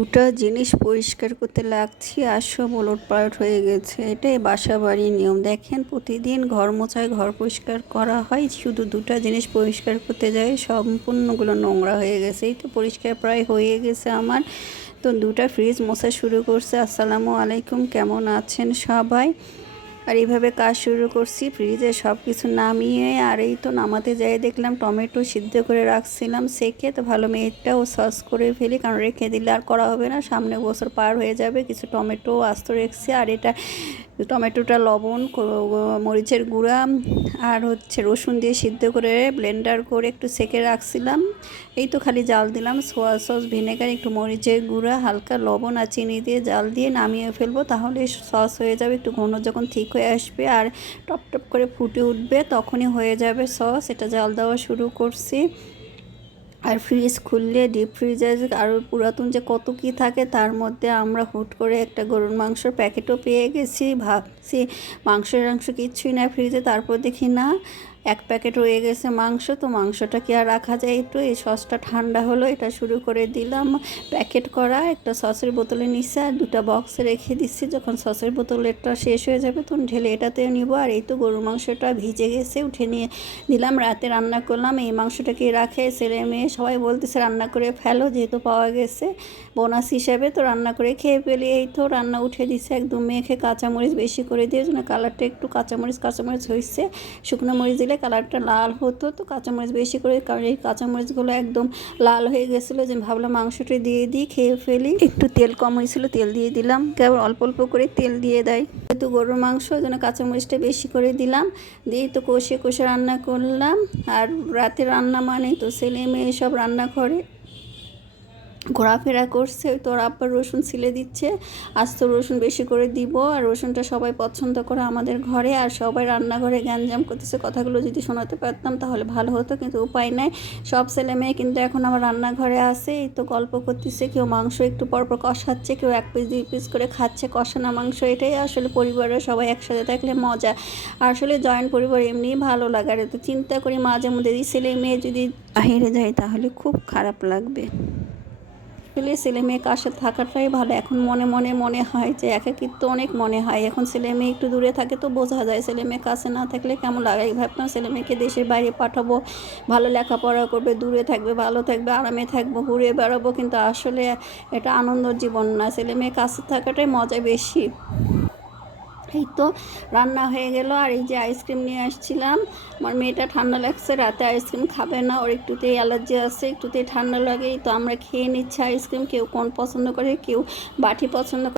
দুটা জিনিস পরিষ্কার করতে লাগছি আর সব ওলটপালট হয়ে গেছে। এটাই বাসা বাড়ির নিয়ম। দেখেন প্রতিদিন ঘর মোছায়, ঘর পরিষ্কার করা হয়, শুধু দুটা জিনিস পরিষ্কার করতে যাই সম্পূর্ণগুলো নোংরা হয়ে গেছে। এই তো পরিষ্কার প্রায় হয়ে গেছে আমার। তো দুটা ফ্রিজ মোছা শুরু করছে। আসসালামু আলাইকুম, কেমন আছেন সবাই? আর এইভাবে কাজ শুরু করছি, ফ্রিজে সব কিছু নামিয়ে। আর এই তো নামাতে যাই দেখলাম টমেটো সিদ্ধ করে রাখছিলাম সেকে, তো ভালো মেয়েটাও সস করে ফেলি, কারণ রেখে দিলে আর করা হবে না, সামনে বছর পার হয়ে যাবে। কিছু টমেটো আস্ত রেখেছি। আর এটা টমেটোটা লবণ, মরিচের গুঁড়া আর রসুন দিয়ে সিদ্ধ করে ব্লেন্ডার করে একটু সেকে রাখছিলাম। এই তো খালি জাল দিলাম, সোয়া সস, ভিনেগার, একটু মরিচের গুঁড়া, হালকা লবণ আর চিনি দিয়ে জাল দিয়ে নামিয়ে ফেলবো। তাহলে সস হয়ে যাবে। একটু ঘন যখন ঠিক হয়ে আসবে আর টপ টপ করে ফুটে উঠবে তখনই হয়ে যাবে সস। এটা জাল দেওয়া শুরু করছি। আর ফ্রিজ খুললে ডিপ ফ্রিজে আরও পুরাতন যে কত কী থাকে, তার মধ্যে আমরা হুট করে একটা গরুর মাংসর প্যাকেটও পেয়ে গেছি। ভাবছি মাংস কিচ্ছুই না ফ্রিজে, তারপর দেখি না, এক প্যাকেট রয়ে গেছে মাংস। তো মাংসটা কি আর রাখা যায়? একটু এই সসটা ঠান্ডা হলো, এটা শুরু করে দিলাম। প্যাকেট করা একটা সসের বোতলে নিচ্ছে আর দুটা বক্সে রেখে দিচ্ছি। যখন সসের বোতলেরটা শেষ হয়ে যাবে তখন ঢেলে এটাতেও নিব। আর এই তো গরুর মাংসটা ভিজে গেছে, উঠে নিয়ে দিলাম। রাতে রান্না করলাম। এই মাংসটাকে রাখে ছেলে মেয়ে সবাই বলতেছে রান্না করে ফেলো, যেহেতু পাওয়া গেছে বোনাস হিসাবে, তো রান্না করে খেয়ে ফেলি। এই তো রান্না উঠে দিচ্ছে, একদম মেখে কাঁচামরিচ বেশি করে দিয়ে, যেন কালারটা একটু কাঁচামরিচ হয়েছে। শুকনো মরিচ দিলে কালারটা লাল হতো, তো কাঁচামরিচ বেশি করে, কারণ এই কাঁচামরিচগুলো একদম লাল হয়ে গেছিলো। যে ভাবলাম মাংসটা দিয়ে দিই, খেয়ে ফেলি। একটু তেল কম হয়েছিল, তেল দিয়ে দিলাম। কেবল অল্প অল্প করে তেল দিয়ে দেয়, যেহেতু গরুর মাংস, যেন কাঁচামরিচটা বেশি করে দিলাম। দিয়ে তো কষে কষে রান্না করলাম। আর রাতে রান্না মানেই তো ছেলে মেয়ে সব রান্না করে ঘোরাফেরা করছে। তো ওর আব্বা রসুন ছিলে দিচ্ছে, আস্ত রসুন বেশি করে দিব। আর রসুনটা সবাই পছন্দ করে আমাদের ঘরে। আর সবাই রান্নাঘরে গ্যাঞ্জাম করতেছে। কথাগুলো যদি শোনাতে পারতাম তাহলে ভালো হতো, কিন্তু উপায় নাই। সব ছেলে মেয়ে কিন্তু এখন আমার রান্নাঘরে আছে। এই তো গল্প করতেছে, কেউ মাংস একটু পরপর কষাচ্ছে, কেউ এক পিস দুই পিস করে খাচ্ছে কষানো মাংস। এটাই আসলে পরিবারের সবাই একসাথে থাকলে মজা। আর আসলে জয়েন্ট পরিবার এমনিই ভালো লাগে। আর তো চিন্তা করি মাঝে মধ্যে ছেলে মেয়ে যদি বাহিরে যায় তাহলে খুব খারাপ লাগবে। আসলে ছেলে মেয়ে কাছে থাকাটাই ভালো। এখন মনে মনে মনে হয় যে একাকিত্ব অনেক মনে হয়। এখন ছেলে মেয়ে একটু দূরে থাকে তো বোঝা যায়, ছেলে মেয়ে কাছে না থাকলে কেমন লাগে। ভাবতাম ছেলে মেয়েকে দেশের বাইরে পাঠাবো, ভালো লেখাপড়া করবে, দূরে থাকবে, ভালো থাকবে, আরামে থাকবো, ঘুরে বেড়াবো, কিন্তু আসলে এটা আনন্দের জীবন না। ছেলে মেয়ে কাছে থাকাটাই মজা বেশি। এই তো রান্না হয়ে গেল। আর এই যে আইসক্রিম নিয়ে আসছিলাম, আমার মেয়েটা ঠান্ডা লাগছে, রাতে আইসক্রিম খাবে না, ওর একটুতেই অ্যালার্জি আছে, একটুতেই ঠান্ডা লাগে। তো আমরা খেয়ে নিচ্ছি আইসক্রিম। কেউ কোন পছন্দ করে, কেউ বাটি পছন্দ করে।